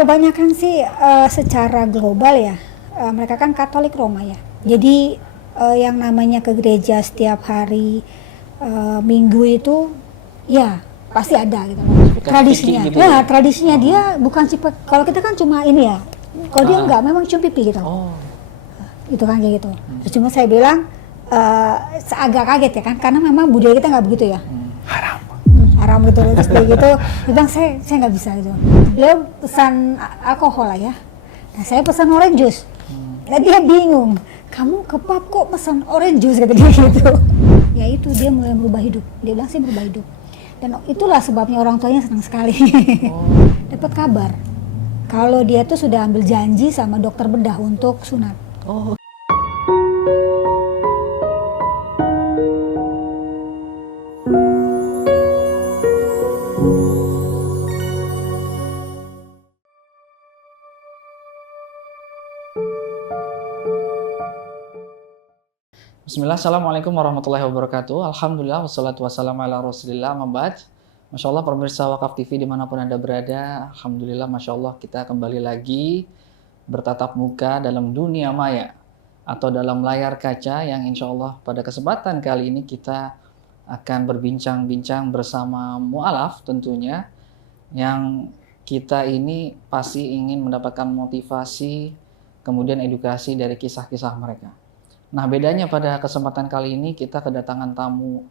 Kebanyakan sih secara global ya, mereka kan Katolik Roma ya. Jadi yang namanya ke gereja setiap hari Minggu itu ya pasti ada gitu loh. Tradisinya. gitu Ya, tradisinya dia bukan sih, kalau kita kan cuma ini ya. Kalau dia enggak, memang cium pipi gitu. Oh. Gitu kan kayak gitu. Terus cuma saya bilang agak kaget ya kan, karena memang budaya kita nggak begitu ya. Haram gitu. Terus dia gitu, dia bilang saya nggak bisa gitu. Beliau pesan alkohol lah ya. Nah saya pesan orange juice. Nah dia bingung, kamu ke pub kok pesan orange juice kata dia gitu. Ya itu dia mulai merubah hidup. Dia bilang saya merubah hidup. Dan itulah sebabnya orang tuanya senang sekali. Dapat kabar kalau dia tuh sudah ambil janji sama dokter bedah untuk sunat. Oh. Bismillah, assalamualaikum warahmatullahi wabarakatuh. Alhamdulillah, wassalatu wassalamu ala rasulillah, mabad. Masya Allah, pemirsa Wakaf TV dimanapun Anda berada. Alhamdulillah, Masya Allah, kita kembali lagi bertatap muka dalam dunia maya atau dalam layar kaca yang insya Allah pada kesempatan kali ini kita akan berbincang-bincang bersama mu'alaf tentunya, yang kita ini pasti ingin mendapatkan motivasi, kemudian edukasi dari kisah-kisah mereka. Nah, bedanya pada kesempatan kali ini kita kedatangan tamu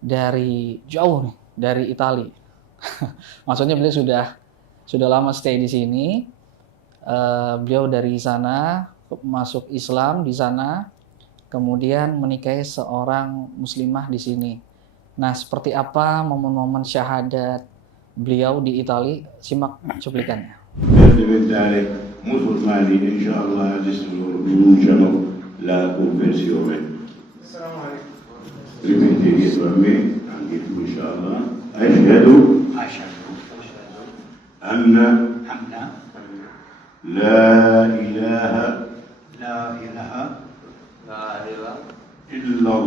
dari jauh nih, dari Italia. Maksudnya beliau sudah lama stay di sini. Beliau dari sana masuk Islam di sana, kemudian menikahi seorang muslimah di sini. Nah, seperti apa momen-momen syahadat beliau di Italia? Simak cuplikannya. La conversione. Rimetti dietro a me, anche tu inshallah. Ashhadu anna la ilaha illallah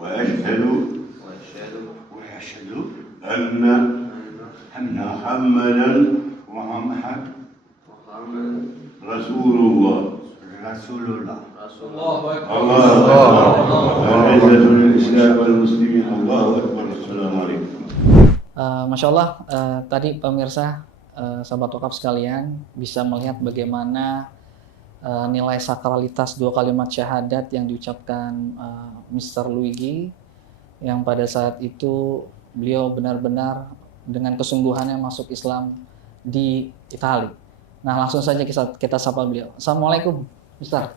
wa ashhadu anna Muhammadan Rasulullah. Allahu Akbar. Assalamualaikum. Masya Allah, tadi pemirsa, sahabat wakaf sekalian bisa melihat bagaimana nilai sakralitas dua kalimat syahadat yang diucapkan Mr. Luigi, yang pada saat itu beliau benar-benar dengan kesungguhannya masuk Islam di Italia. Nah, langsung saja kita sapa beliau. Assalamualaikum, Mister.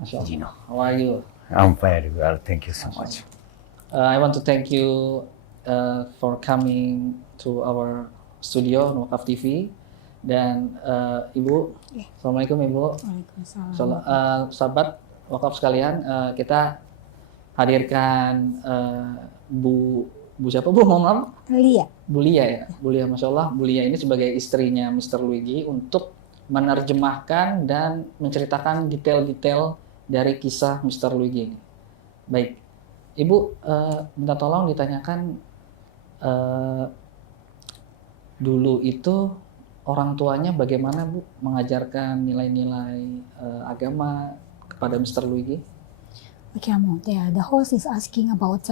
Masya Allah. How are you? I'm very well, thank you so much. I want to thank you for coming to our studio Wakaf TV. Dan Ibu, Assalamualaikum Ibu. Waalaikumsalam. Sahabat Wakaf sekalian, kita hadirkan Bu siapa Bu? Mohon Lia. Bu Lia ya, Bu Lia, Masya Allah, Bu Lia ini sebagai istrinya Mr. Luigi untuk menerjemahkan dan menceritakan detail-detail dari kisah Mr. Luigi ini. Baik, Ibu minta tolong ditanyakan dulu itu orang tuanya bagaimana Bu mengajarkan nilai-nilai agama kepada Mr. Luigi? Okay, the host is asking about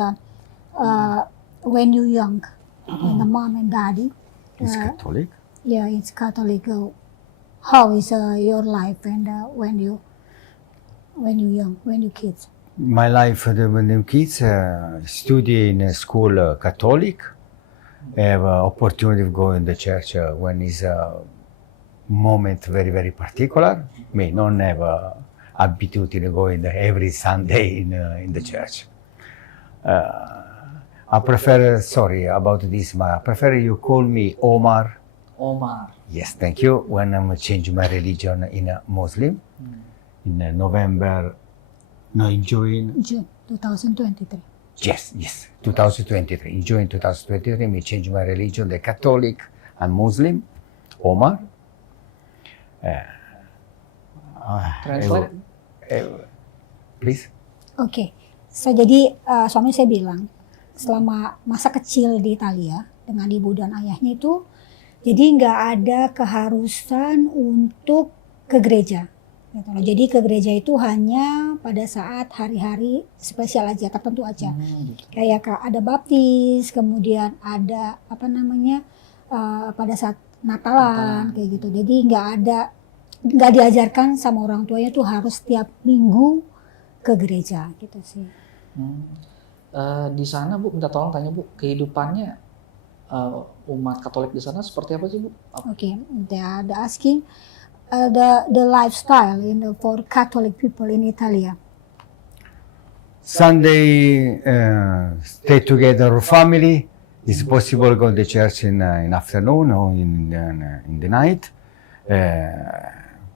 when you young, when the mom and daddy. It's Catholic? Yeah, it's Catholic. How is your life and when you young, when you kids? My life when the kids study in a school Catholic, have opportunity to go in the church when is a moment very, very particular. May not have habitude to go in every Sunday in the church. I prefer, sorry about this, I prefer you call me Omar. Omar. Yes, thank you. When I'm change my religion in a Muslim, in June 2023. Yes, 2023. In June 2023, me change my religion, the Catholic and Muslim, Omar. Translate. Please. Oke, jadi suami saya bilang selama masa kecil di Italia dengan ibu dan ayahnya itu Jadi nggak ada keharusan untuk ke gereja. Gitu loh. Jadi ke gereja itu hanya pada saat hari-hari spesial aja, tertentu aja. Kayak ada baptis, kemudian ada apa namanya pada saat Natalan kayak gitu. Jadi nggak diajarkan sama orang tuanya tuh harus tiap minggu ke gereja gitu sih. Di sana Bu, minta tolong tanya Bu, kehidupannya umat Katolik di sana seperti apa sih Bu? Okay, they are asking the lifestyle for Catholic people in Italy. Sunday, stay together family. It's possible go to church in afternoon or in the night.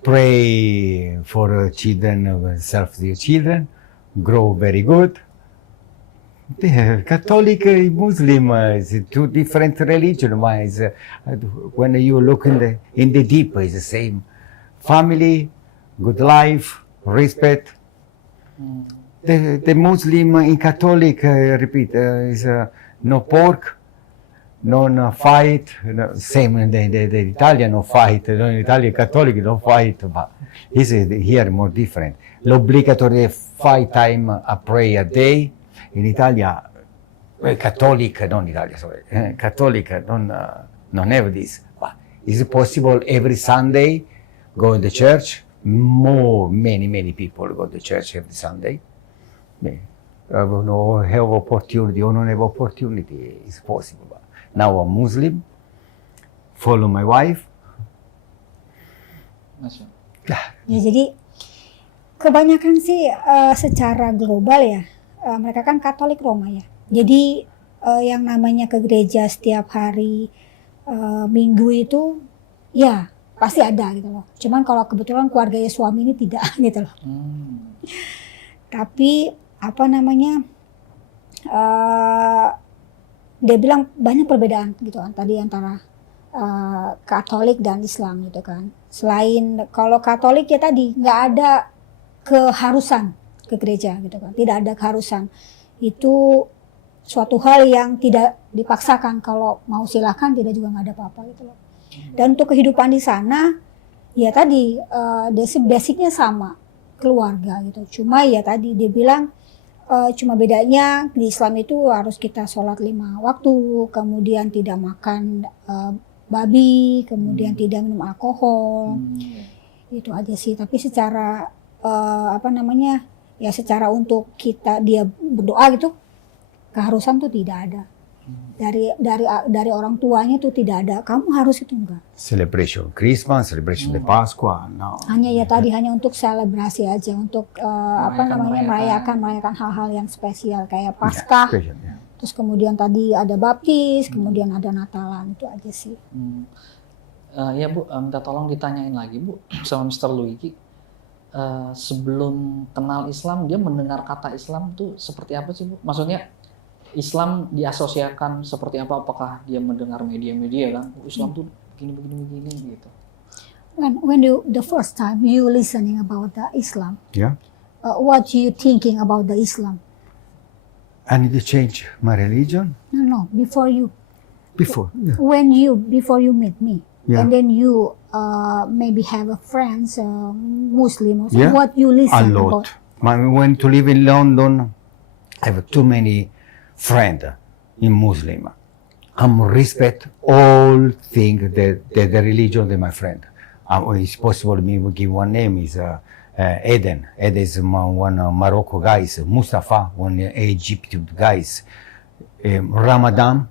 Pray for children, their children, grow very good. The Catholic Muslim is two different religions. When you look in the deep, it's the same. Family, good life, respect. The Muslim in Catholic, repeat, is no pork, no fight. No, same in the Italian, no fight. In Italian Catholic, no fight. But here more different. L'obligatory 5 times a prayer a day. In Italia, Catholic, non Italia, sorry. Catholic don't have this. But is it possible every Sunday go to the church? Many people go to church every Sunday. No have opportunity or don't have opportunity, it's possible. But now I'm Muslim, follow my wife. Ya jadi kebanyakan sih secara global ya, mereka kan Katolik Roma ya. Jadi yang namanya ke gereja setiap hari Minggu itu ya pasti ada gitu loh. Cuman kalau kebetulan keluarganya suami ini tidak gitu loh. Tapi apa namanya dia bilang banyak perbedaan gitu kan tadi antara Katolik dan Islam gitu kan. Selain kalau Katolik ya tadi nggak ada keharusan ke gereja gitu kan, tidak ada keharusan. Itu suatu hal yang tidak dipaksakan, kalau mau silakan, tidak juga nggak ada apa-apa gitu loh. Dan untuk kehidupan di sana ya tadi basicnya sama, keluarga gitu. Cuma ya tadi dia bilang cuma bedanya di Islam itu harus kita sholat 5 waktu, kemudian tidak makan babi, kemudian tidak minum alkohol. Itu aja sih. Tapi secara apa namanya ya, secara untuk dia berdoa gitu, keharusan tuh tidak ada. Dari orang tuanya tuh tidak ada. Kamu harus itu enggak. Celebration Christmas, celebration the Pasqua. No. Hanya ya tadi hanya untuk selebrasi aja, untuk apa namanya merayakan hal-hal yang spesial kayak Paskah. Yeah. Terus kemudian tadi ada baptis, kemudian ada Natalan, itu aja sih. Ya Bu, minta tolong ditanyain lagi Bu sama Mr. Luigi. Sebelum kenal Islam, dia mendengar kata Islam tuh seperti apa sih Bu? Maksudnya Islam diasosiasikan seperti apa? Apakah dia mendengar media-media kan? Islam tuh begini gitu. When the first time you listening about the Islam, Yeah. What you thinking about the Islam? I need to change my religion. No, before you. Before. Yeah. Before you meet me, Yeah. and then you maybe have a friends Muslim or something. Yeah. What you A listen lot. about? When to live in London, I have too many friends in Muslim. Respect all things that the religion of my friend. It's possible me to give one name is Eden. Eden is one Morocco guys. Mustafa, one Egypt guys. Ramadan,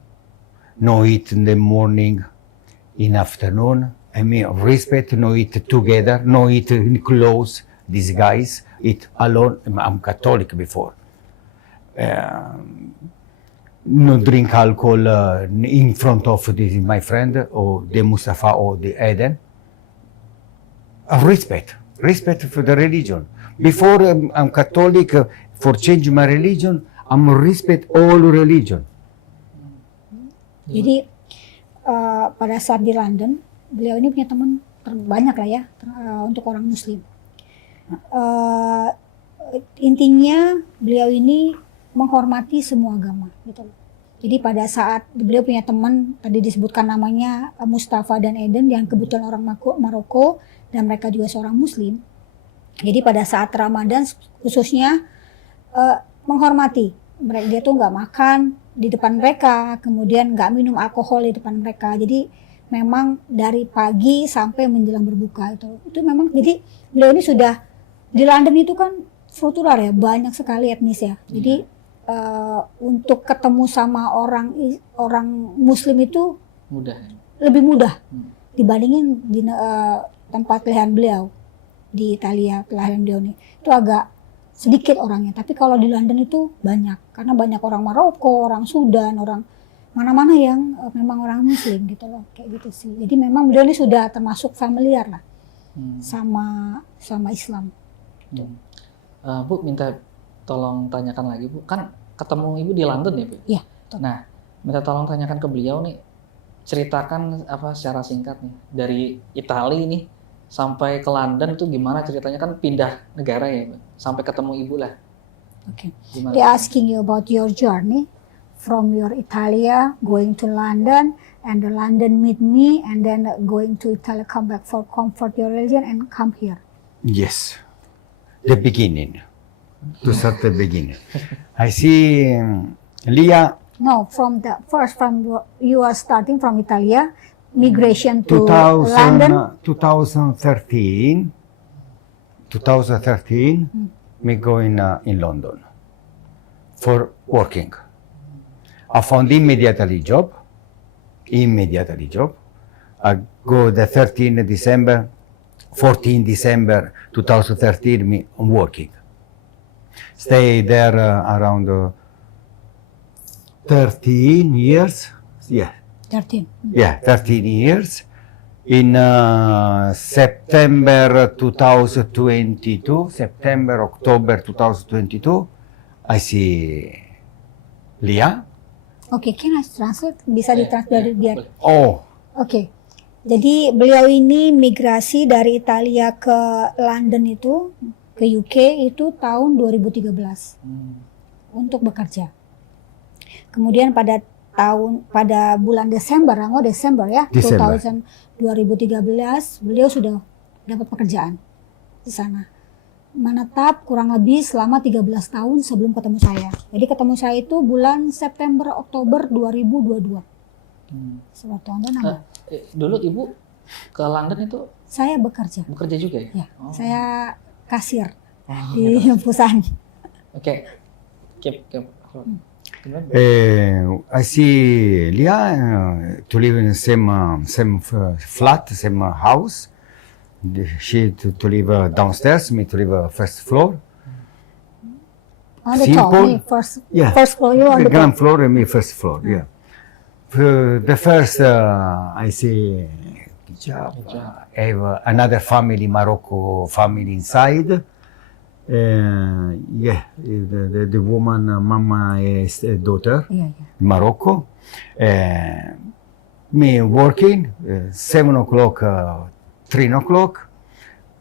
no eat in the morning, in afternoon. I mean respect, no eat together, no eat in close. These guys eat alone. I'm Catholic before. No drink alcohol in front of my friend or the Mustafa or the Eden. Respect for the religion. Before I'm Catholic, for change my religion, I'm respect all religion. Jadi pada saat di London, beliau ini punya teman banyak lah ya untuk orang Muslim. Intinya beliau ini menghormati semua agama gitu loh. Jadi pada saat beliau punya teman, tadi disebutkan namanya Mustafa dan Eden yang kebetulan orang Maroko dan mereka juga seorang Muslim. Jadi pada saat Ramadan khususnya menghormati mereka, dia tuh nggak makan di depan mereka, kemudian nggak minum alkohol di depan mereka. Jadi memang dari pagi sampai menjelang berbuka itu memang. Jadi beliau ini sudah di London itu kan struktural ya, banyak sekali etnis ya. Jadi untuk ketemu sama orang Muslim itu Mudah. lebih mudah dibandingin di tempat kelahiran beliau di Italia. Kelahiran beliau nih itu agak sedikit orangnya, tapi kalau di London itu banyak karena banyak orang Maroko, orang Sudan, orang mana-mana yang memang orang Muslim gitu loh, kayak gitu sih. Jadi memang beliau ini sudah termasuk familiar lah sama Islam. Bu, minta tolong tanyakan lagi Bu, kan ketemu Ibu di London ya Bu? Iya. Nah, minta tolong tanyakan ke beliau nih, ceritakan secara singkat nih, dari Italia nih sampai ke London itu gimana ceritanya, kan pindah negara ya Bu, sampai ketemu Ibu lah. Okay. Gimana? They asking you about your journey from your Italia going to London, and the London meet me, and then going to Italy, come back for comfort your religion and come here. Yes, the beginning. To start the beginning. I see Lia No, from you are starting from Italia, migration to 2000, London. 2013, me going in London for working. I found immediately job. I go the 14 December 2013, me working. Stay there around 13 years. Yeah. 13. Yeah, 13 years. In September 2022, October 2022, I see Lia. Oke, can I translate? Bisa ditranslate biar. Oh, Oke. Jadi beliau ini migrasi dari Italia ke London itu, ke UK itu tahun 2013 untuk bekerja. Kemudian pada bulan Desember ya, Desember. 2013 beliau sudah dapat pekerjaan di sana. Menetap kurang lebih selama 13 tahun sebelum ketemu saya. Jadi ketemu saya itu bulan September Oktober 2022. Sebab Anda nama. Dulu Ibu ke London itu Saya bekerja. juga ya? Ya, Oh. saya kasir Oh, di perusahaan. Oke. Keep. I see Lia to live in the same flat, same house. She to live downstairs, me to live first floor. On the top, Simple. me first Yeah. floor, you on the Ground top. floor and me first floor. Yeah. The first I see hijab. Have another family, Morocco family inside. Yeah, the woman, mama is a daughter, Iya. Morocco. Me working 7 o'clock, 3 o'clock.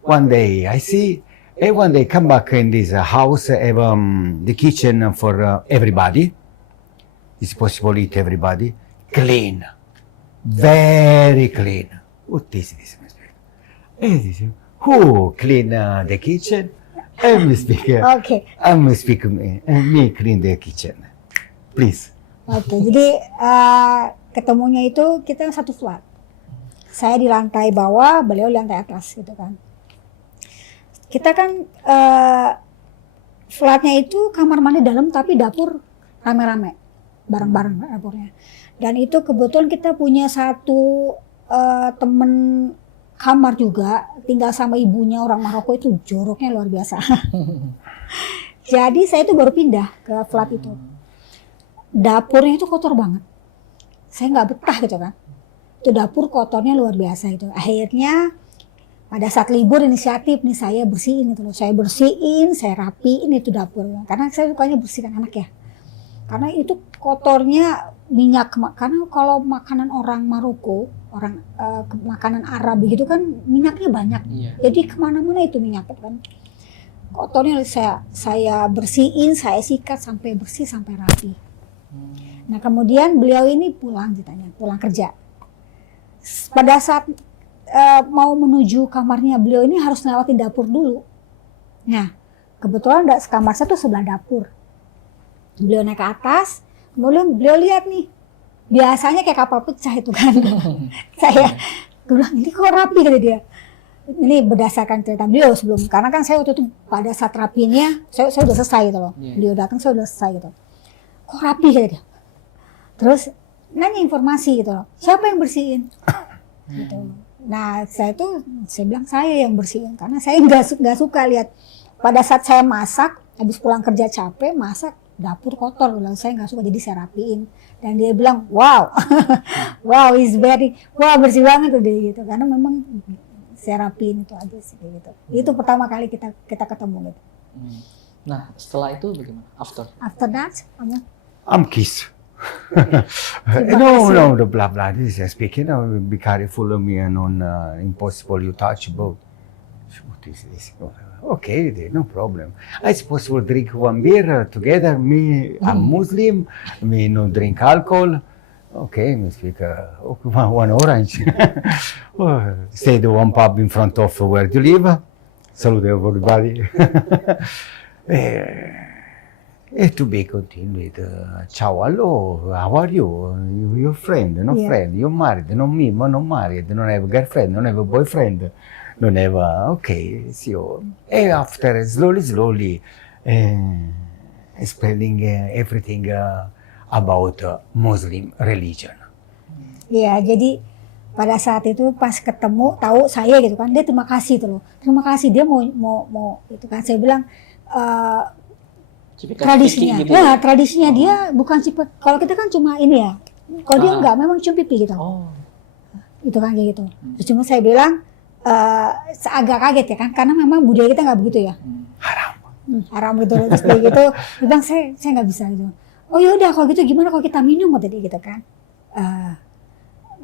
One day I see, and one day come back in this house, have the kitchen for everybody. It's possible to eat everybody. Clean, very clean. What is this? Who clean the kitchen? I'm speaking. Oke. I'm speaking. Me clean the kitchen. Please. Oke, jadi ketemunya itu kita satu flat. Saya di lantai bawah, beliau di lantai atas gitu kan. Kita kan flatnya itu kamar mandi dalam tapi dapur rame-rame, bareng-bareng dapurnya. Dan itu kebetulan kita punya satu temen kamar juga, tinggal sama ibunya orang Maroko, itu joroknya luar biasa. Jadi saya itu baru pindah ke flat itu. Dapurnya itu kotor banget. Saya nggak betah gitu kan. Itu dapur kotornya luar biasa itu. Akhirnya pada saat libur inisiatif nih saya bersihin itu loh. Saya bersihin, saya rapiin itu dapur. Karena saya sukanya bersihkan anak ya. Karena itu kotornya minyak. Karena kalau makanan orang Maroko, orang makanan Arab gitu kan minyaknya banyak. Iya. Jadi kemana-mana itu minyak kan. Kotornya saya bersihin, saya sikat sampai bersih, sampai rapi. Nah kemudian beliau ini pulang ceritanya, pulang kerja. Pada saat mau menuju kamarnya beliau ini harus lewatin dapur dulu. Nah kebetulan kamar saya tuh sebelah dapur. Beliau naik ke atas, kemudian beliau lihat nih, biasanya kayak kapal pecah itu kan. Saya bilang ini kok rapi kata dia. Ini berdasarkan cerita beliau sebelum, karena kan saya waktu itu pada saat rapinya, saya udah selesai gitu loh. Beliau datang saya udah selesai gitu. Kok rapi kata dia. Terus nanya informasi gitu loh, siapa yang bersihin? Gitu. Nah saya bilang saya yang bersihin, karena saya nggak suka lihat pada saat saya masak, habis pulang kerja capek masak dapur kotor, lalu saya nggak suka, jadi saya rapiin. Dan dia bilang wow, wow bersih banget tuh dia gitu, karena memang saya rapiin itu aja sih gitu. Itu pertama kali kita ketemu gitu. Nah setelah itu bagaimana? After that, kamu? I'm kiss. No, the blah blah. This is speaking. Be careful of me and on impossible you touch both. What is this? Okay, no problem. I suppose we'll drink one beer together. Me, I'm Muslim. Me no drink alcohol. Okay, we speak one orange. Stay the one pub in front of where you live. Salute everybody. To be continued. Ciao, hello, how are you? Your friend, no friend. You're married, not me, ma non married. Don't have a girlfriend, don't have a boyfriend. Don't have okay, so. After slowly explaining everything about Muslim religion. Iya, jadi pada saat itu pas ketemu tahu saya gitu kan, dia terima kasih tuh loh, terima kasih dia mau itu kan, saya bilang tradisinya, gitu. Ya tradisinya dia bukan cipet, kalau kita kan cuma ini ya, kalau dia enggak memang cium pipi gitu, itu kan kayak gitu. Cuma saya bilang agak kaget ya kan, karena memang budaya kita nggak begitu ya, haram gitu, terus kayak gitu, dia bilang saya nggak bisa gitu. Oh yaudah kalau gitu gimana kalau kita minum tadi gitu kan,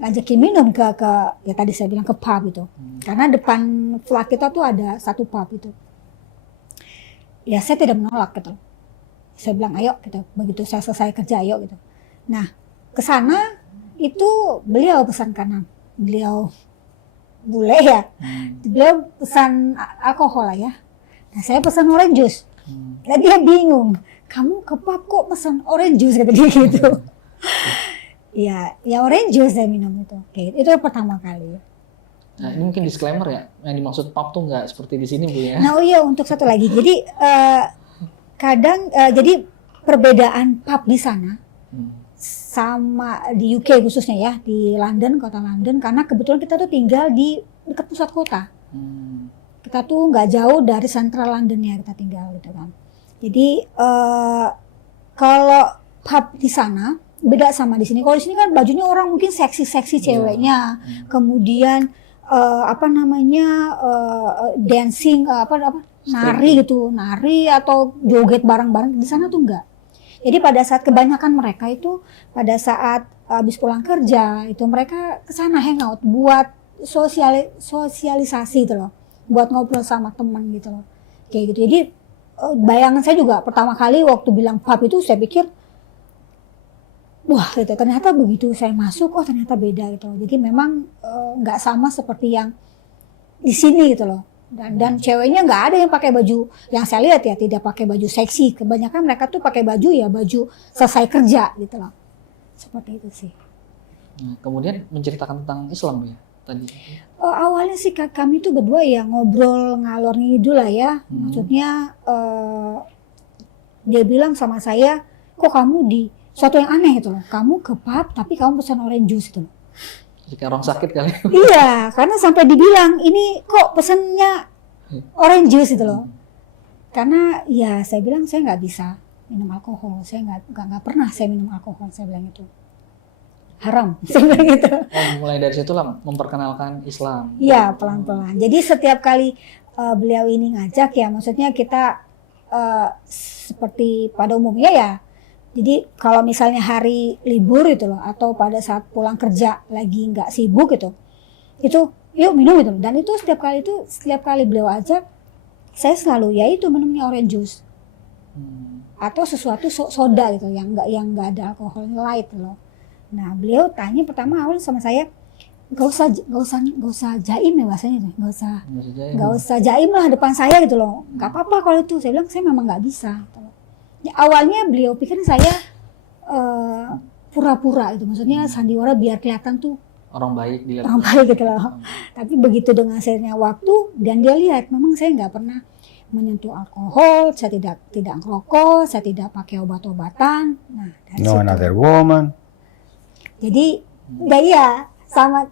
ngajakin minum ke ya tadi saya bilang ke pub itu, karena depan flat kita tuh ada satu pub itu. Ya saya tidak menolak gitu, saya bilang ayo gitu, begitu saya selesai kerja ayo gitu. Nah kesana itu beliau pesan kanan, beliau bule ya, beliau pesan alkohol lah ya. Nah saya pesan orange juice, nah dia bingung. Kamu ke pub kok pesan orange juice kata dia gitu. Ya orange juice saya minum itu. Kayak itu pertama kali. Nah ini mungkin disclaimer ya, yang dimaksud pub tuh nggak seperti di sini Bu ya. Nah iya untuk satu lagi, jadi kadang jadi perbedaan pub di sana sama di UK khususnya ya, di London, kota London, karena kebetulan kita tuh tinggal di dekat pusat kota. Kita tuh nggak jauh dari central Londonnya kita tinggal gitu kan. Jadi kalau pub di sana beda sama di sini. Kalau di sini kan bajunya orang mungkin seksi-seksi ceweknya, kemudian dancing nari gitu, nari atau joget bareng-bareng. Di sana tuh enggak. Jadi pada saat kebanyakan mereka itu pada saat habis pulang kerja itu mereka ke sana hangout buat sosialisasi gitu loh, buat ngobrol sama teman gitu loh, kayak gitu. Jadi bayangan saya juga pertama kali waktu bilang pub itu saya pikir wah gitu, ternyata begitu saya masuk ternyata beda gitu. Jadi memang nggak sama seperti yang di sini gitu loh. Dan ceweknya nggak ada yang pakai baju yang saya lihat ya, tidak pakai baju seksi. Kebanyakan mereka tuh pakai baju ya baju selesai kerja gitu loh. Seperti itu sih. Nah, kemudian menceritakan tentang Islam ya tadi. Awalnya sih kami tuh berdua ya ngobrol ngalor ngidul lah ya. Maksudnya dia bilang sama saya, kok kamu di suatu yang aneh gitu loh. Kamu ke pub tapi kamu pesan orange juice gitu loh. Jadi kayak orang sakit kali. Iya, karena sampai dibilang ini kok pesannya orange juice gitu loh. Karena ya saya bilang saya nggak bisa minum alkohol. Saya nggak pernah saya minum alkohol. Saya bilang itu haram. Saya bilang gitu. Mulai dari situlah memperkenalkan Islam. Iya, pelan-pelan. Jadi setiap kali beliau ini ngajak ya, maksudnya kita seperti pada umumnya ya. Jadi kalau misalnya hari libur gitu loh, atau pada saat pulang kerja lagi nggak sibuk gitu, itu yuk minum gitu. Dan itu setiap kali beliau ajak, saya selalu ya itu minumnya orange juice. atau sesuatu soda gitu yang nggak ada alkohol, light loh. Nah beliau tanya pertama awal sama saya, nggak usah jaim ya bahasanya, nggak usah jaim lah depan saya gitu loh, nggak apa-apa kalau itu. Saya bilang saya memang nggak bisa. Ya, awalnya beliau pikir saya pura-pura itu, maksudnya sandiwara biar kelihatan tuh orang baik dilihat. Orang baik gitu loh. Tapi begitu dengan seiringnya waktu dan dia lihat memang saya nggak pernah menyentuh alkohol, saya tidak ngerokok, saya tidak pakai obat-obatan. Nah, dari No situ. another woman. Jadi gaya sama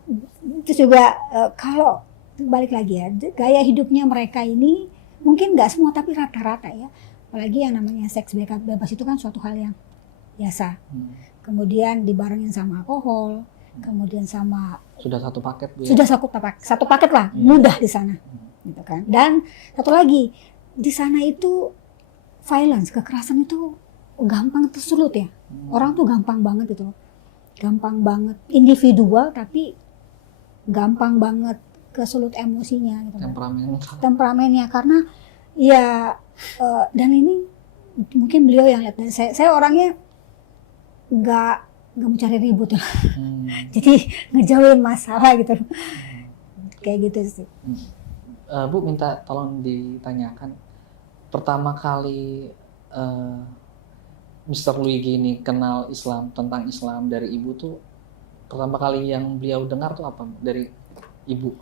itu juga kalau balik lagi ya, gaya hidupnya mereka ini mungkin nggak semua tapi rata-rata ya. Apalagi yang namanya seks bebas itu kan suatu hal yang biasa. Kemudian dibarengin sama alkohol, kemudian sama Sudah satu paket Bu. sudah satu paket lah, mudah di sana, gitu kan. Dan satu lagi di sana itu violence, kekerasan itu gampang tersulut ya. Orang tuh gampang banget gitu loh, gampang banget individual tapi gampang banget kesulut emosinya gitu. Temperamennya karena ya dan ini mungkin beliau yang lihat, dan saya orangnya nggak mau cari ribut ya. Jadi ngejauhin masalah gitu. Kayak gitu sih. Bu minta tolong ditanyakan, pertama kali Mr. Luigi ini kenal Islam, tentang Islam dari ibu tuh, pertama kali yang beliau dengar tuh apa dari ibu?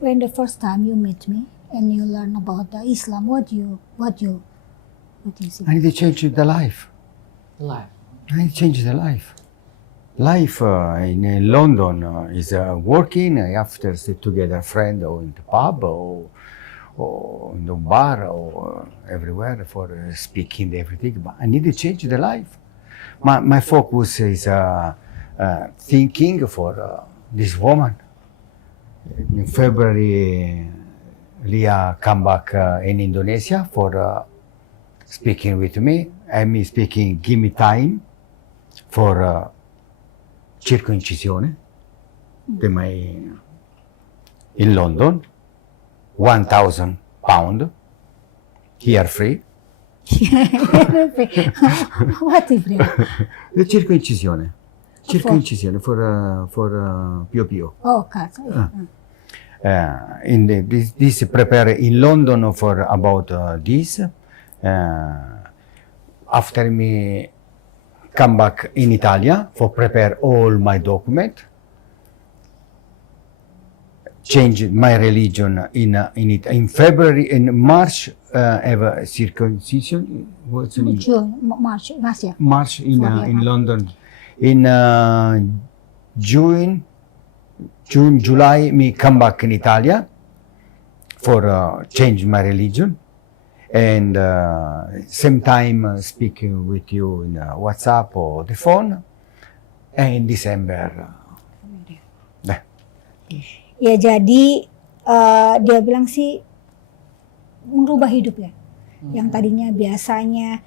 When the first time you meet me and you learn about the Islam, what you see? I need to change the life. Live. I need to change the life. Life in London is working. I have to sit together, friend, or in the pub, or in the bar, or everywhere for speaking everything. But I need to change the life. My focus is thinking for this woman. In February, Leah come back in Indonesia for speaking with me. I'm speaking, give me time for circoncisione in London, £1,000 here free. What is it? The circoncisione for Pio Pio. Oh, God. This prepare in London for about this. After me come back in Italia for prepare all my document, change my religion in February. In March have a circumcision. What's in June, March, last year. March in Yeah. London. In June, July me come back in Italia for change my religion. And same time speaking with you in WhatsApp or the phone. And in December. Ya jadi dia bilang sih merubah hidup ya. Yang tadinya biasanya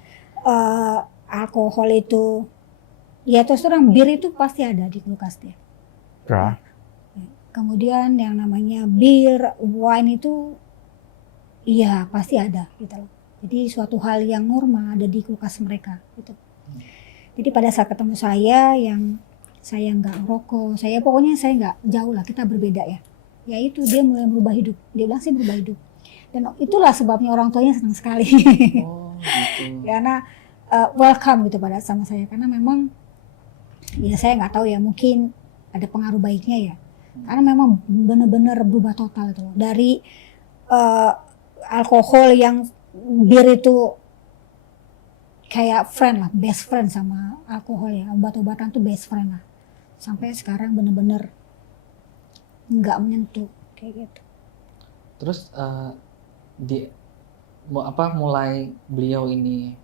alkohol itu, ya terus terang bir itu pasti ada di kulkas dia. Right. Kemudian yang namanya bir, wine itu iya pasti ada gitu loh. Jadi suatu hal yang normal ada di kulkas mereka gitu. Jadi pada saat ketemu saya yang saya nggak ngerokok, pokoknya saya nggak jauh lah, kita berbeda ya. Ya itu dia mulai merubah hidup, dia bilang sih berubah hidup. Dan itulah sebabnya orang tuanya senang sekali. Oh gitu. Karena welcome gitu pada sama saya, karena memang ya saya nggak tahu ya, mungkin ada pengaruh baiknya ya. Karena memang benar-benar berubah total itu loh. Dari alkohol yang bir itu kayak friend lah, best friend sama alkohol ya, obat-obatan tuh best friend lah. Sampai sekarang bener-bener nggak menyentuh kayak gitu. Terus mulai beliau ini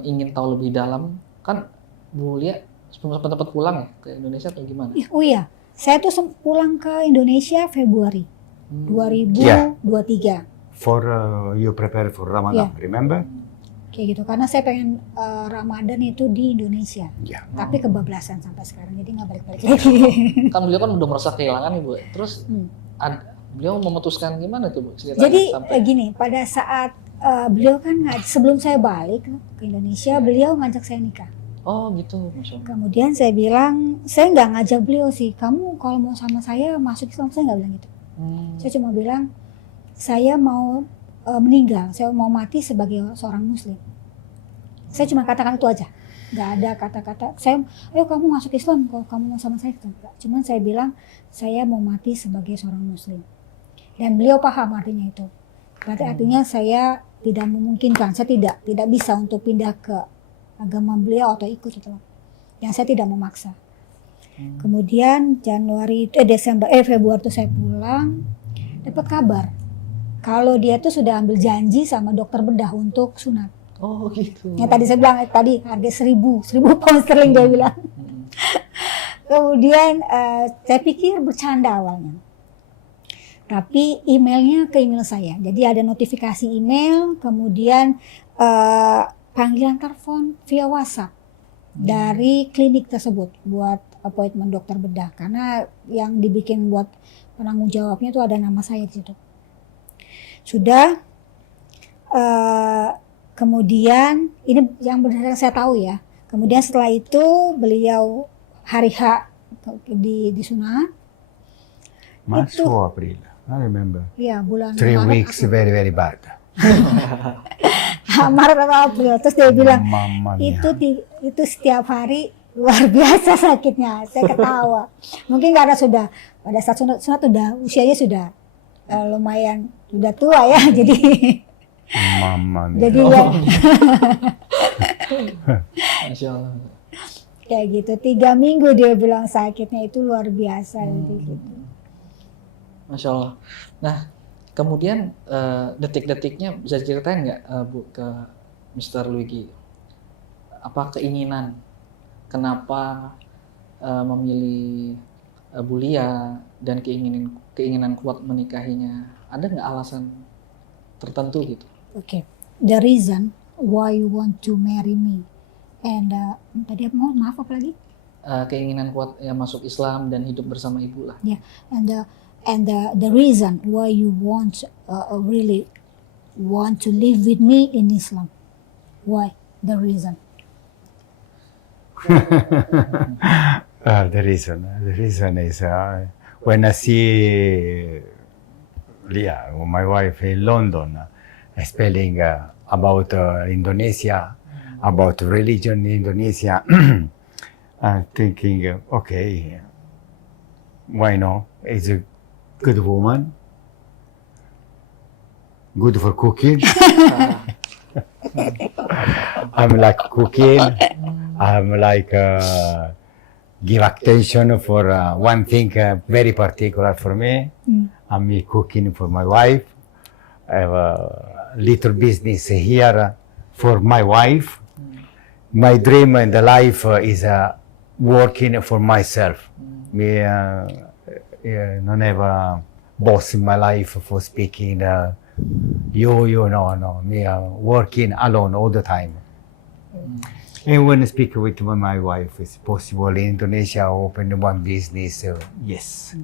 ingin tahu lebih dalam, kan Bu Lia sempat pulang ya ke Indonesia atau gimana? Oh iya, saya tuh pulang ke Indonesia Februari 2023. For you prepare for Ramadan, remember? Kayak gitu, karena saya pengen Ramadan itu di Indonesia, tapi kebablasan sampai sekarang, jadi nggak balik-balik lagi. Kan beliau kan udah merasa kehilangan nih Bu, terus beliau memutuskan gimana tuh Bu ceritanya? Jadi sampai gini, pada saat beliau kan sebelum saya balik ke Indonesia, beliau ngajak saya nikah. Oh gitu, Masya Allah. Kemudian saya bilang, saya nggak ngajak beliau sih, kamu kalau mau sama saya masuk Islam, saya nggak bilang gitu. Saya cuma bilang, saya mau meninggal, saya mau mati sebagai seorang Muslim. Saya cuma katakan itu aja, nggak ada kata-kata, ayo kamu masuk Islam kalau kamu mau sama saya. Enggak. Cuman saya bilang, saya mau mati sebagai seorang Muslim. Dan beliau paham artinya itu. Berarti artinya saya tidak memungkinkan, saya tidak bisa untuk pindah ke agama beliau atau ikut itu. Yang saya tidak memaksa. Kemudian Februari itu saya pulang, dapat kabar kalau dia tuh sudah ambil janji sama dokter bedah untuk sunat. Oh gitu. Yang tadi saya bilang tadi harga 1.000 pound sterling dia bilang. Kemudian saya pikir bercanda awalnya. Tapi emailnya ke email saya. Jadi ada notifikasi email, kemudian panggilan telepon via WhatsApp dari klinik tersebut buat appointment dokter bedah. Karena yang dibikin buat penanggung jawabnya itu ada nama saya di situ. Sudah, kemudian ini yang benar saya tahu ya. Kemudian setelah itu beliau hari H disunat. March or April, I remember. Ya, bulan 3 Maret, weeks very, very bad. Maret atau April. Terus dia bilang, Mamma mia. itu setiap hari luar biasa sakitnya. Saya ketawa. Mungkin karena sudah pada saat sunat sudah usianya sudah lumayan sudah tua ya. Jadi Mamma mia. jadi ya Masya Allah. kayak gitu. 3 minggu dia bilang sakitnya itu luar biasa gitu. Masya Allah. Nah, kemudian detik-detiknya bisa ceritain nggak Bu ke Mr. Luigi? Apa keinginan? Kenapa memilih Bu Lia dan keinginan kuat menikahinya? Ada nggak alasan tertentu gitu? Okay. The reason why you want to marry me and tadi maaf apa lagi? Keinginan kuat ya masuk Islam dan hidup bersama ibu lah. Yeah, and the reason why you really want to live with me in Islam. Why? The reason. The reason is when I see Leah, my wife in London, spelling about Indonesia, about religion in Indonesia, I'm thinking, okay, why not? It's a good woman, good for cooking. I'm like cooking. I'm like give attention for one thing very particular for me. I'm cooking for my wife. I have a little business here for my wife. My dream in the life is working for myself. Me don't have a boss in my life for speaking. No. Me working alone all the time. And when I speak with my wife, it's possible in Indonesia open one business. Yes,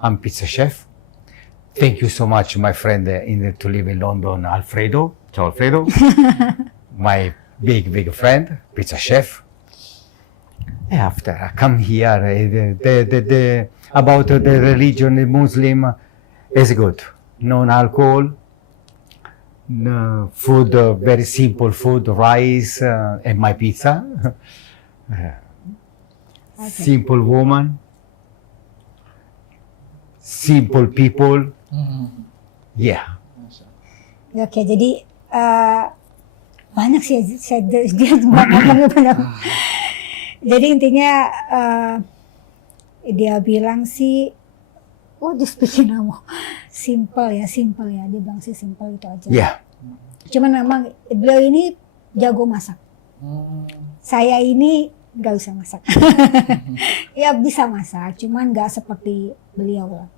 I'm pizza chef. Thank you so much, my friend to live in London, Alfredo. Ciao, Alfredo. My big friend, pizza chef. After I come here, about the religion, the Muslim is good. No alcohol. No, food, very simple food, rice and my pizza. Simple woman, simple people. Yeah. Oke, jadi banyak sih dia ngomongnya banyak. Jadi intinya dia bilang sih, just bikin kamu simple ya, dia bilang sih simple itu aja. Yeah. Cuman memang beliau ini jago masak. Saya ini nggak bisa masak. Ya bisa masak, cuman nggak seperti beliau lah.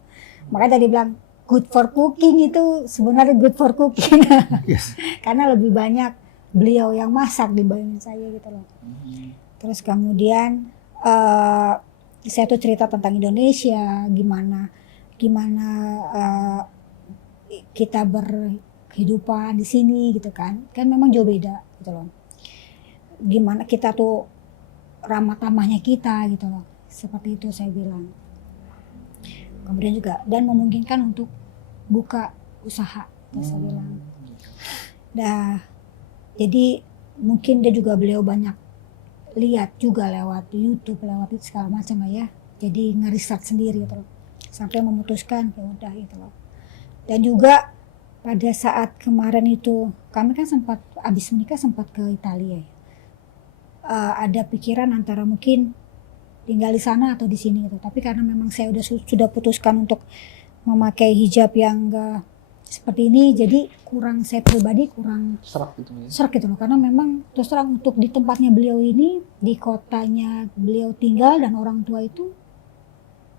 Makanya tadi bilang good for cooking itu sebenarnya good for cooking. Yes. Karena lebih banyak beliau yang masak dibanding saya gitu loh. Terus kemudian saya tuh cerita tentang Indonesia, gimana kita kehidupan di sini gitu kan memang jauh beda gitu loh. Gimana kita tuh ramah tamahnya kita gitu loh, seperti itu saya bilang. Kemudian juga dan memungkinkan untuk buka usaha, saya bilang. Nah, jadi mungkin beliau banyak lihat juga lewat YouTube, lewat itu segala macam lah ya. Jadi ngeriset sendiri gitu loh. Sampai memutuskan ya udah gitu loh. Dan juga pada saat kemarin itu kami kan sempat habis menikah sempat ke Italia ya. Ada pikiran antara mungkin tinggal di sana atau di sini gitu. Tapi karena memang saya sudah putuskan untuk memakai hijab yang enggak seperti ini, jadi saya pribadi kurang Serak gitu ya. serak gitu loh. Karena memang terus terang untuk di tempatnya beliau ini, di kotanya beliau tinggal dan orang tua itu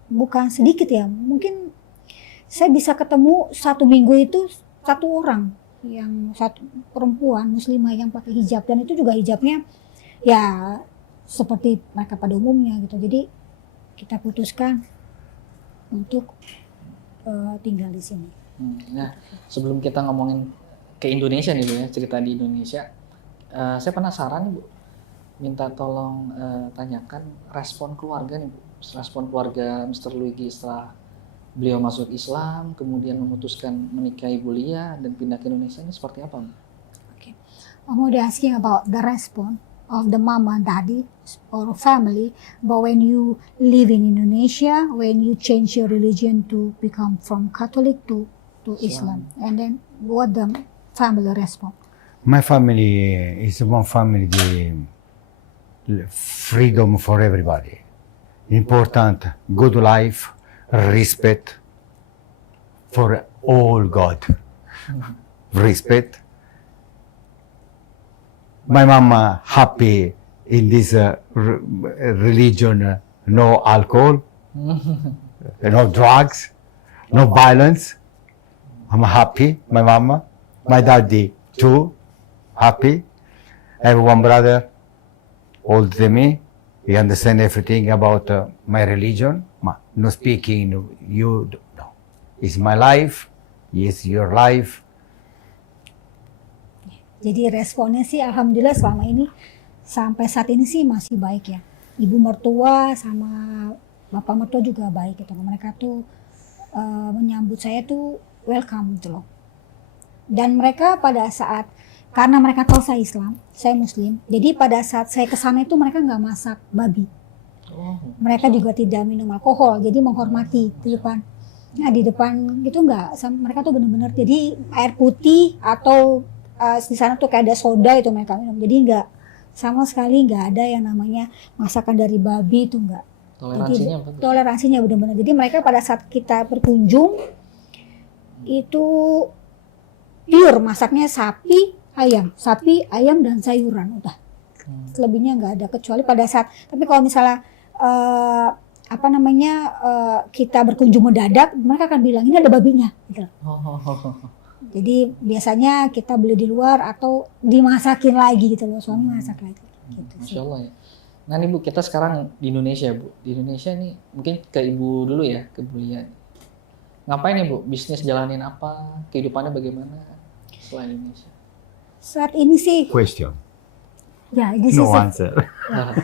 bukan sedikit ya. Mungkin saya bisa ketemu 1 minggu itu 1 orang, yang 1 perempuan muslimah yang pakai hijab, dan itu juga hijabnya ya seperti mereka pada umumnya gitu. Jadi kita putuskan untuk tinggal di sini. Nah, sebelum kita ngomongin ke Indonesia nih Bu ya, cerita di Indonesia, saya penasaran Bu, minta tolong tanyakan respon keluarga nih Bu, respon keluarga Mr. Luigi setelah beliau masuk Islam, kemudian memutuskan menikahi Bu Lia dan pindah ke Indonesia, ini seperti apa Bu? Okay. I'm already asking about the response of the mama and daddy or family, but when you live in Indonesia, when you change your religion to become from Catholic to Islam, and then what the family response? My family is one family, the freedom for everybody. Important, good life, respect for all God. Respect. My mama happy in this religion, no alcohol, no drugs, no violence. I'm happy, my mama. My daddy too, happy. I have one brother, older than me. He understands everything about my religion. No speaking, you, no. It's my life, it's your life. Jadi responnya sih alhamdulillah selama ini sampai saat ini sih masih baik ya. Ibu mertua sama bapak mertua juga baik gitu. Mereka tuh menyambut saya tuh welcome gitu loh. Dan mereka pada saat karena mereka tahu saya Islam, saya Muslim. Jadi pada saat saya kesana itu mereka nggak masak babi. Mereka juga tidak minum alkohol. Jadi menghormati di depan. Nah di depan gitu nggak. Mereka tuh benar-benar jadi air putih atau di sana tuh kayak ada soda itu mereka minum. Jadi nggak sama sekali nggak ada yang namanya masakan dari babi itu nggak. Toleransinya Jadi, toleransinya benar-benar. Jadi mereka pada saat kita berkunjung itu pure masaknya sapi, ayam dan sayuran udah. Lebihnya nggak ada kecuali pada saat. Tapi kalau misalnya kita berkunjung mendadak, mereka akan bilang ini ada babinya. Gitu. Jadi biasanya kita beli di luar atau dimasakin lagi gitu loh, suami masak lagi. Gitu. Masya Allah ya. Nah nih Bu, kita sekarang di Indonesia Bu. Di Indonesia nih mungkin ke Ibu dulu ya, ke Bu Lia. Ngapain nih Bu? Bisnis jalanin apa? Kehidupannya bagaimana setelah Indonesia? Saat ini sih. Question. Ya, ini No sih. answer. Nah,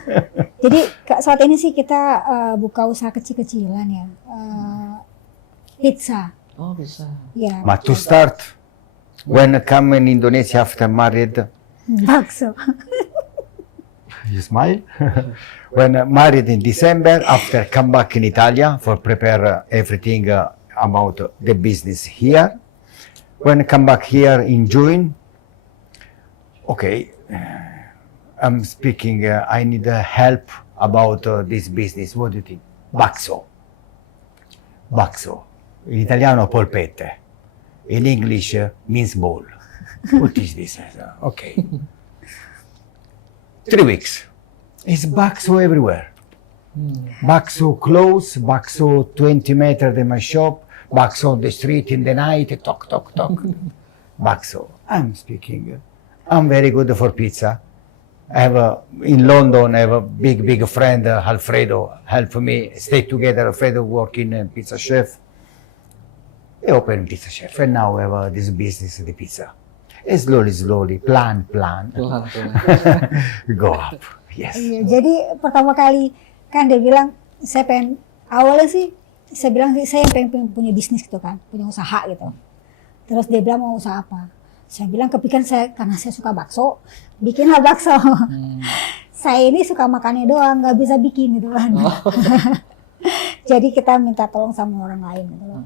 Jadi saat ini sih kita buka usaha kecil-kecilan ya. Pizza. oh bisa. Ya. But to start, when I come in Indonesia after married, Bakso. you smile. When married in December, after come back in Italia for prepare everything about the business here. When I come back here in June, okay, I'm speaking, I need help about this business. What do you think? Bakso. Bakso. In Italiano, polpette. In English, mince ball. What is this? Okay. 3 weeks. It's bakso everywhere. Bakso close, bakso 20 meters in my shop, bakso on the street in the night, talk. Bakso. I'm speaking. I'm very good for pizza. I have in London, I have a big friend, Alfredo, help me stay together. Alfredo working pizza chef. I opened Pizza Chef, and now we have this business of the pizza. And slowly, plan, Pelan-pelan. we go up. Yes. Iya, jadi pertama kali kan dia bilang saya pengen, awalnya sih saya bilang saya pengen punya bisnis gitu kan, punya usaha gitu. Terus dia bilang mau usaha apa? Saya bilang kepikiran saya karena saya suka bakso, bikinlah bakso. Saya ini suka makannya doang, nggak bisa bikin gitu kan. Jadi kita minta tolong sama orang lain gitu loh.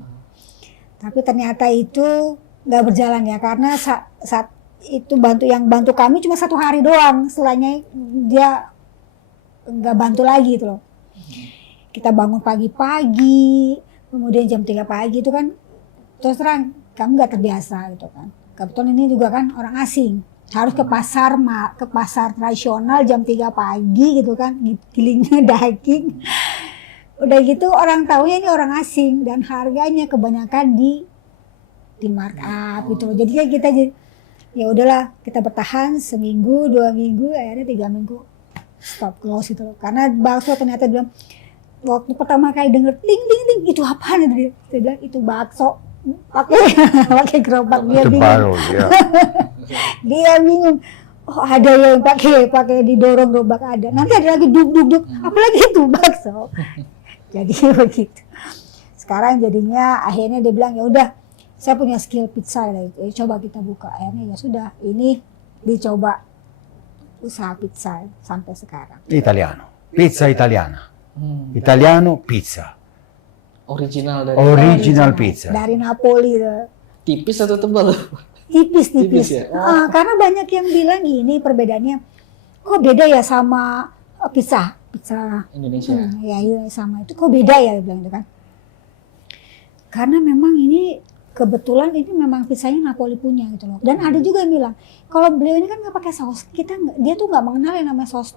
Tapi ternyata itu nggak berjalan ya, karena saat itu bantu kami cuma 1 hari doang, setelahnya dia nggak bantu lagi gitu loh. Kita bangun pagi-pagi, kemudian jam 3 pagi itu kan terus terang kami nggak terbiasa gitu kan. Kebetulan ini juga kan orang asing, harus ke pasar tradisional jam 3 pagi gitu kan, gilingnya daging. Udah gitu orang taunya ini orang asing dan harganya kebanyakan di markup gitu. Jadi kita ya udahlah, kita bertahan seminggu, 2 minggu, akhirnya 3 minggu stop close gitu. Karena bakso ternyata bilang waktu pertama kali denger ding itu apaan itu dia. Saya bilang itu bakso pakai gerobak, dia Itu bingung. baru, ya. Dia bingung. Oh ada yang pakai didorong gerobak ada. Nanti ada lagi duk. Apalagi itu bakso. Jadi begitu. Sekarang jadinya akhirnya dia bilang ya udah, saya punya skill pizza ya, coba kita buka. Akhirnya ya sudah, ini dicoba usaha pizza sampai sekarang. Italiano, pizza italiana. Italiano pizza. Original dari Pizza. Dari Napoli. tipis atau tebal? Tipis. Tipis ya? Karena banyak yang bilang ini perbedaannya, kok beda ya sama pizza Indonesia. ya sama itu kok beda ya, bilang itu kan. Karena memang ini kebetulan ini memang pizzanya Napoli punya gitu loh. Dan ada juga yang bilang kalau beliau ini kan nggak pakai saus, dia tuh nggak mengenal yang namanya saus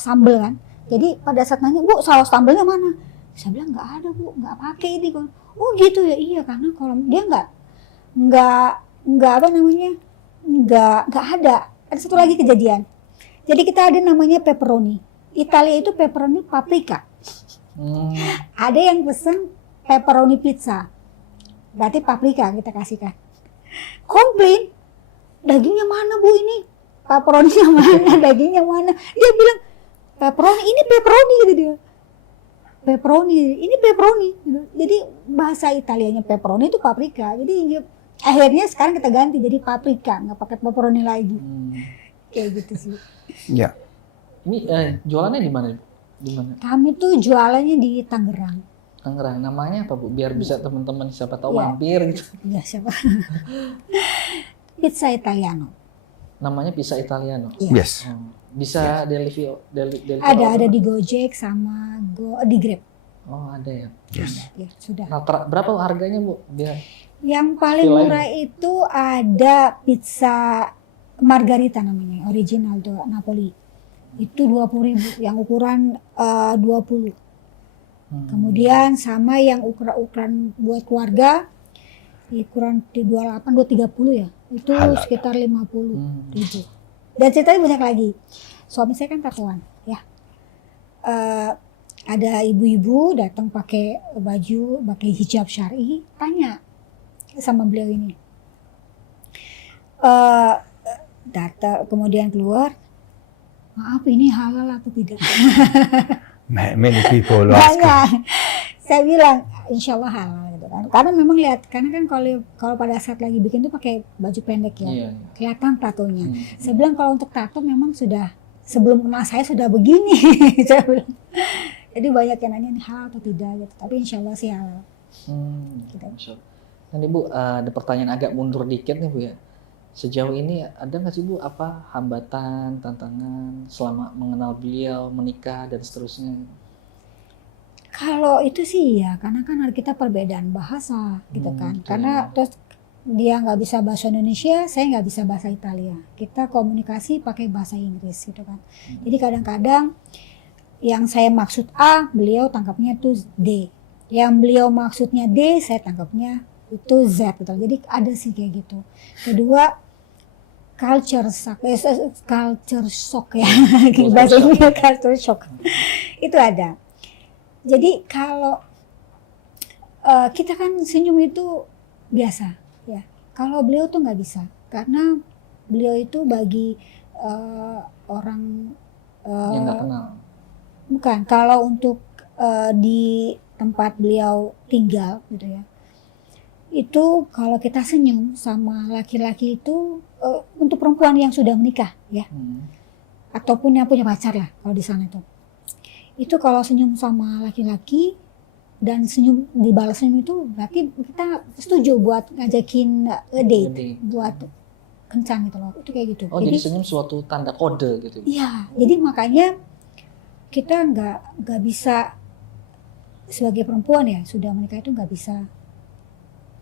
sambal kan. Jadi pada saat nanya, Bu saus sambalnya mana? Saya bilang nggak ada Bu, nggak pakai ini. Oh gitu ya, iya karena kalau dia nggak apa namanya, nggak ada. Ada satu lagi kejadian. Jadi kita ada namanya pepperoni. Italia itu pepperoni paprika. Ada yang pesen pepperoni pizza, berarti paprika kita kasihkan. Komplain, dagingnya mana Bu ini? Pepperoninya mana? Dagingnya mana? Dia bilang pepperoni, ini pepperoni gitu dia. Pepperoni, ini pepperoni. Gitu. Jadi bahasa Italianya pepperoni itu paprika. Jadi akhirnya sekarang kita ganti jadi paprika, nggak pakai pepperoni lagi. Kayak gitu sih. Ya. Ini jualannya di mana? Di mana? Kami tuh jualannya di Tangerang. Tangerang. Namanya apa Bu? Biar bisa teman-teman siapa tahu Iya. mampir gitu. Ya siapa? Pizza Italiano. Namanya Pizza Italiano. Iya. Yes. Bisa delivery Ada di Gojek sama di Grab. Oh ada ya. Yes. Ya sudah. Nah, berapa harganya Bu? Biar Yang paling Still murah itu ada pizza margarita namanya, original tuh Napoli. Itu 20.000, yang ukuran 20. Kemudian sama yang ukuran buat keluarga, ukuran 28, 230 ya. Itu Halal. sekitar 50.000. Dan ceritanya banyak lagi. Suami saya kan tatoan, ya. Ada ibu-ibu datang pakai baju, pakai hijab syar'i, tanya sama beliau ini. Data kemudian keluar, maaf ini halal atau tidak? Many people ask. Banyak. Saya bilang insya Allah halal gitu kan. Karena memang lihat, karena kan kalau pada saat lagi bikin tuh pakai baju pendek ya, Iya. kelihatan tatonya. Saya bilang kalau untuk tato memang sudah sebelum kenal saya sudah begini. Saya bilang. Jadi banyak yang nanya ini halal atau tidak gitu. Tapi insya Allah sih halal. Gitu. Masya Allah. Dan Ibu ada pertanyaan agak mundur dikit nih Bu ya. Sejauh ini ada nggak sih Bu apa hambatan, tantangan selama mengenal beliau, menikah dan seterusnya? Kalau itu sih ya, karena kan kita perbedaan bahasa gitu kan. betul. Karena terus dia nggak bisa bahasa Indonesia, saya nggak bisa bahasa Italia. Kita komunikasi pakai bahasa Inggris gitu kan. Jadi kadang-kadang yang saya maksud A, beliau tangkapnya itu D. Yang beliau maksudnya D, saya tangkapnya itu Z gitu. Jadi ada sih kayak gitu. Kedua, culture shock ya. Bahasa Inggris culture shock. Itu ada. Jadi kalau kita kan senyum itu biasa ya. Kalau beliau tuh nggak bisa karena beliau itu bagi orang Yang nggak kenal. bukan, kalau untuk di tempat beliau tinggal gitu ya, itu kalau kita senyum sama laki-laki itu untuk perempuan yang sudah menikah ya, ataupun yang punya pacar lah kalau di sana itu kalau senyum sama laki-laki dan senyum dibalas senyum itu berarti kita setuju buat ngajakin date, Jadi, buat kencan gitu loh, itu kayak gitu. oh jadi senyum suatu tanda kode gitu. Iya, jadi makanya kita nggak bisa sebagai perempuan ya sudah menikah itu nggak bisa.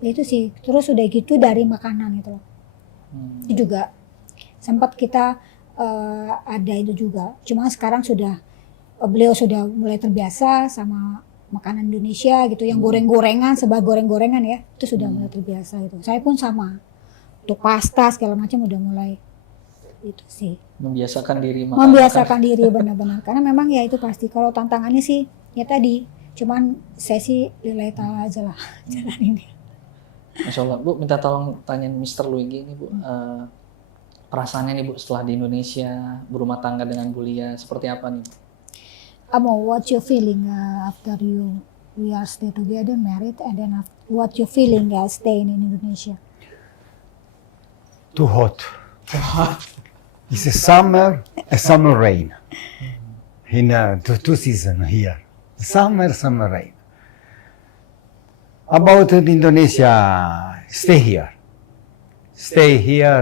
Ya itu sih. Terus udah gitu dari makanan gitu loh. Itu juga sempat kita ada itu juga. Cuma sekarang sudah beliau sudah mulai terbiasa sama makanan Indonesia gitu, yang goreng-gorengan, sebab goreng-gorengan ya itu sudah mulai terbiasa gitu. Saya pun sama. Untuk pasta segala macam udah mulai itu sih. Membiasakan diri makan. Membiasakan diri benar-benar. Karena memang ya itu pasti. Kalau tantangannya sih ya tadi. Cuman saya sih lillahi ta'ala aja lah jalan ini. Masya Allah. Bu, minta tolong tanyain Mr. Luigi ini Bu. Perasaannya nih Bu setelah di Indonesia berumah tangga dengan Bu Lia seperti apa nih? Amo, what you feeling after we are stay together, married, and then what you feeling staying in Indonesia? Too hot. It's a summer rain. In two seasons here. Summer rain. About Indonesia, stay here. Stay here,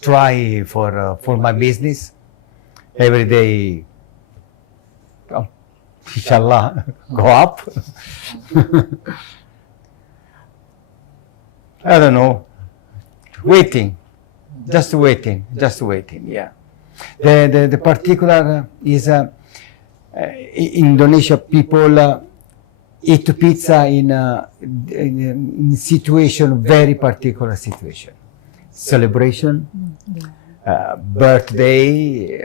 try for my business. Every day, inshallah, go up. I don't know. Waiting, just waiting, yeah. The particular is Indonesia people eat pizza in situation, very particular situation. Celebration, birthday,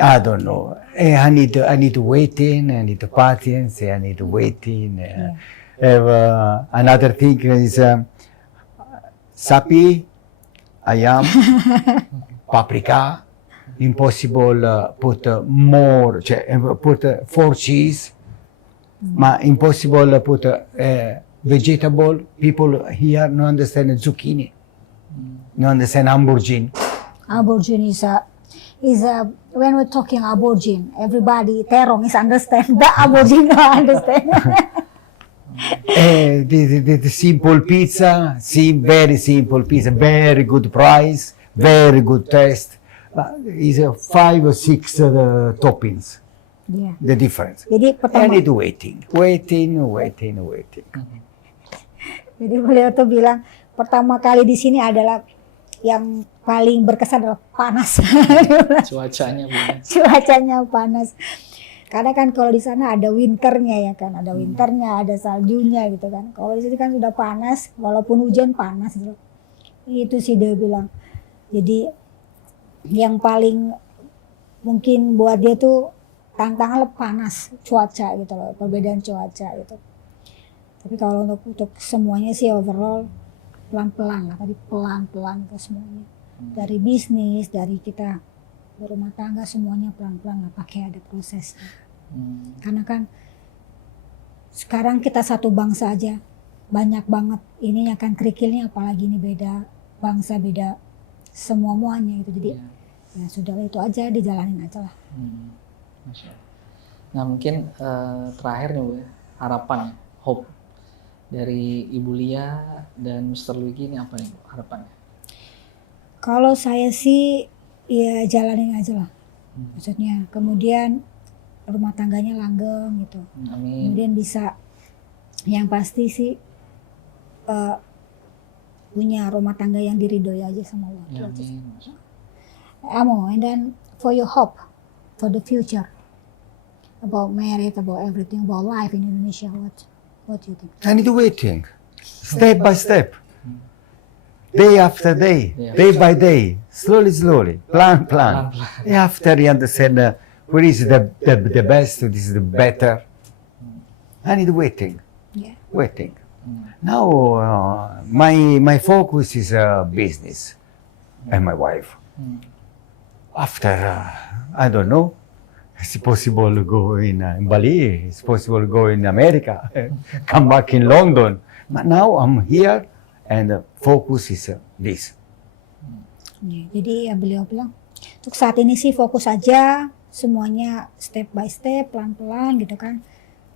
I don't know. I need waiting, I need patience, I need waiting. Another thing is sapi, ayam, paprika. Impossible put more, put 4 cheese. Ma impossible put vegetable. People here no understand zucchini, no understand aubergine. Aubergine is when we're talking aubergine, everybody terong is understand, but aubergine no understand. The simple pizza, very simple pizza, very good price, very good taste. Is 5 or 6 toppings. Yeah. The difference. Jadi I pertama, need waiting. jadi beliau tuh bilang pertama kali di sini adalah yang paling berkesan adalah panas. Cuacanya Bu. Cuacanya panas. Karena kan kalau di sana ada winternya ya kan, ada winternya, ada saljunya gitu kan. Kalau di sini kan sudah panas, walaupun hujan panas gitu. Itu sih dia bilang. Jadi yang paling mungkin buat dia tuh tantangan panas, cuaca gitu loh, perbedaan cuaca gitu. Tapi kalau untuk semuanya sih overall pelan-pelan lah, tadi pelan-pelan ke semuanya. Dari bisnis, dari kita berumah tangga semuanya pelan-pelan, nggak pakai ada prosesnya. Karena kan sekarang kita satu bangsa aja, banyak banget ininya kan kerikilnya, apalagi ini beda bangsa, beda semuanya gitu. Jadi ya sudah itu aja, dijalanin aja lah. Masya Allah. Nah mungkin terakhir nih Bu ya, harapan, hope dari Ibu Lia dan Mr. Luigi ini apa nih Bu harapannya? Kalau saya sih ya jalanin aja lah. Maksudnya kemudian rumah tangganya langgeng gitu. Amin. Kemudian bisa, yang pasti sih punya rumah tangga yang diridhoi aja sama Allah. Ya, Itu aja. amin. Amo, and then for your hope for the future about marriage, about everything, about life in Indonesia, what do you think? I need waiting, step by step, day after day, Yeah. day by day, slowly, plan. Pelan-pelan. After you understand what is the best, what is the better, I need waiting. Yeah. Waiting. Now my focus is business and my wife. After I don't know, it's possible to go in Bali, it's possible to go in America, come back in London. But now I'm here and the focus is this. Ya, jadi ya beliau bilang, untuk saat ini sih fokus aja, semuanya step by step, pelan-pelan gitu kan.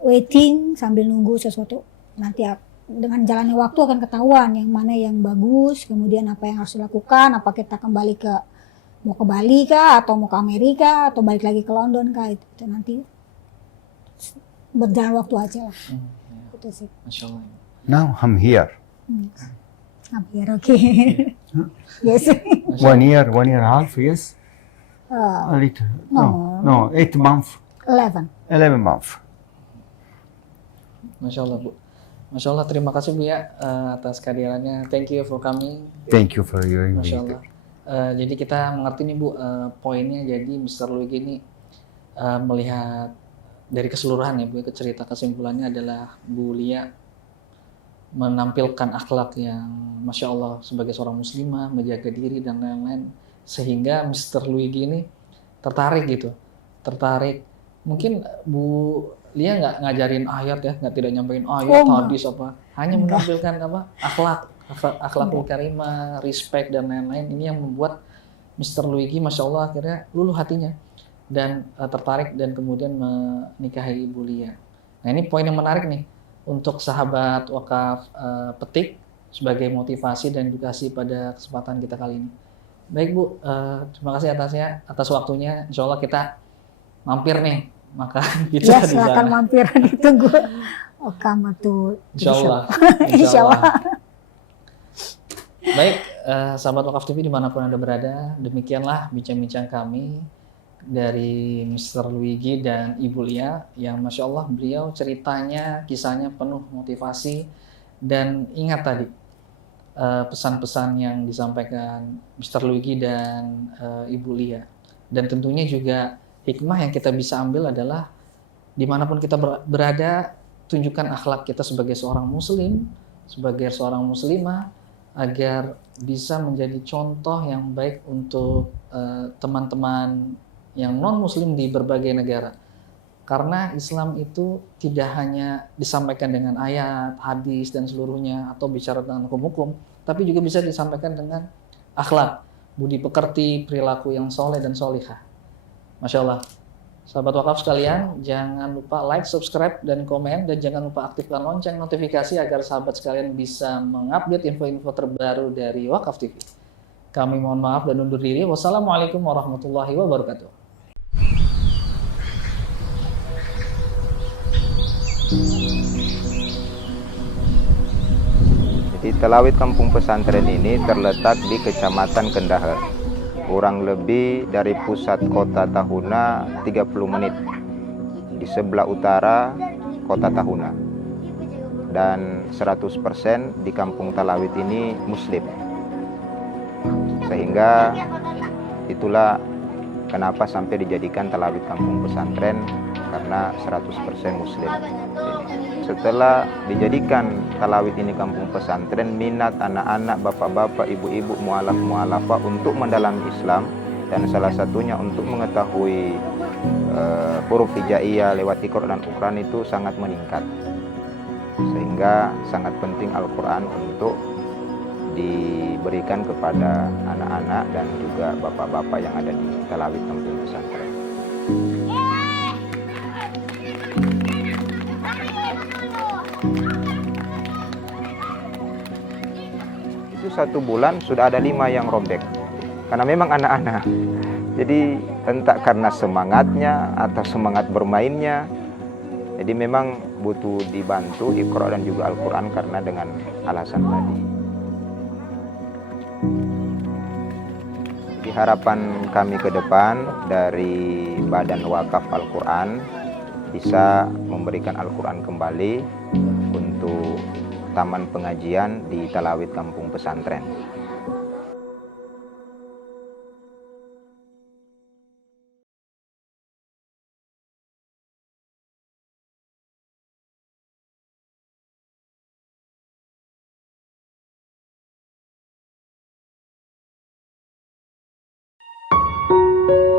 Waiting sambil nunggu sesuatu. Nanti dengan jalannya waktu akan ketahuan yang mana yang bagus, kemudian apa yang harus dilakukan, apa kita kembali mau ke Bali kah, atau mau ke Amerika, atau balik lagi ke London kah, itu nanti berjalan waktu aja lah. Gitu sih. Masya Allah. Now I'm here. Hampir oke. Yes. 1 year, 1.5 years, yes. A little. No, 8 months, 11. 11 months. Masya Allah Bu. Masya Allah, terima kasih Bu ya atas kehadirannya. Thank you for coming. Thank you for your Masya invitation. Allah. Jadi kita mengerti nih Bu, poinnya jadi Mr. Luigi ini melihat dari keseluruhan ya Bu, cerita kesimpulannya adalah Bu Lia menampilkan akhlak yang Masya Allah sebagai seorang muslimah, menjaga diri dan lain-lain, sehingga Mr. Luigi ini tertarik gitu, tertarik. Mungkin Bu Lia nggak ngajarin ayat ya, tidak nyampein ayat, hadis apa, hanya menampilkan apa akhlakul karimah, respect dan lain-lain. Ini yang membuat Mr. Luigi Masya Allah akhirnya luluh hatinya dan tertarik dan kemudian menikahi Ibu Lia. Nah ini poin yang menarik nih untuk sahabat wakaf petik sebagai motivasi dan edukasi pada kesempatan kita kali ini. Baik Bu, terima kasih atas waktunya. Insya Allah kita mampir nih makan pizza Ya di sana. silakan mampir, ditunggu. Okamatul. Insya Allah. Insya Allah. Baik, sahabat Wakaf TV dimanapun Anda berada, demikianlah bincang-bincang kami dari Mr. Luigi dan Ibu Lia yang Masya Allah beliau ceritanya, kisahnya penuh motivasi dan ingat tadi pesan-pesan yang disampaikan Mr. Luigi dan Ibu Lia. Dan tentunya juga hikmah yang kita bisa ambil adalah dimanapun kita berada, tunjukkan akhlak kita sebagai seorang muslim, sebagai seorang muslimah, agar bisa menjadi contoh yang baik untuk teman-teman yang non-muslim di berbagai negara. Karena Islam itu tidak hanya disampaikan dengan ayat, hadis, dan seluruhnya, atau bicara tentang hukum-hukum, tapi juga bisa disampaikan dengan akhlak, budi pekerti, perilaku yang soleh dan solihah. Masya Allah. Sahabat wakaf sekalian, jangan lupa like, subscribe, dan komen, dan jangan lupa aktifkan lonceng notifikasi agar sahabat sekalian bisa mengupdate info-info terbaru dari Wakaf TV. Kami mohon maaf dan undur diri. Wassalamualaikum warahmatullahi wabarakatuh. Jadi Telawit Kampung Pesantren ini terletak di Kecamatan Kendahe. Kurang lebih dari pusat kota Tahuna 30 menit. Di sebelah utara kota Tahuna. Dan 100% di Kampung Telawit ini Muslim. Sehingga itulah kenapa sampai dijadikan Telawit Kampung Pesantren, karena 100% Muslim. Setelah dijadikan Telawit ini kampung pesantren, minat anak-anak, bapak-bapak, ibu-ibu, mualaf-mualafah untuk mendalami Islam, dan salah satunya untuk mengetahui huruf hijaiyah lewat Al-Quran dan Al-Quran itu sangat meningkat. Sehingga sangat penting Al-Quran untuk diberikan kepada anak-anak dan juga bapak-bapak yang ada di Telawit kampung pesantren. Itu 1 bulan sudah ada 5 yang robek, karena memang anak-anak. Jadi entah karena semangatnya atau semangat bermainnya, jadi memang butuh dibantu Iqra dan juga Al-Quran karena dengan alasan tadi. Jadi harapan kami ke depan dari Badan Wakaf Al-Quran bisa memberikan Al-Quran kembali untuk taman pengajian di Telawit kampung pesantren. Wabarakatuh.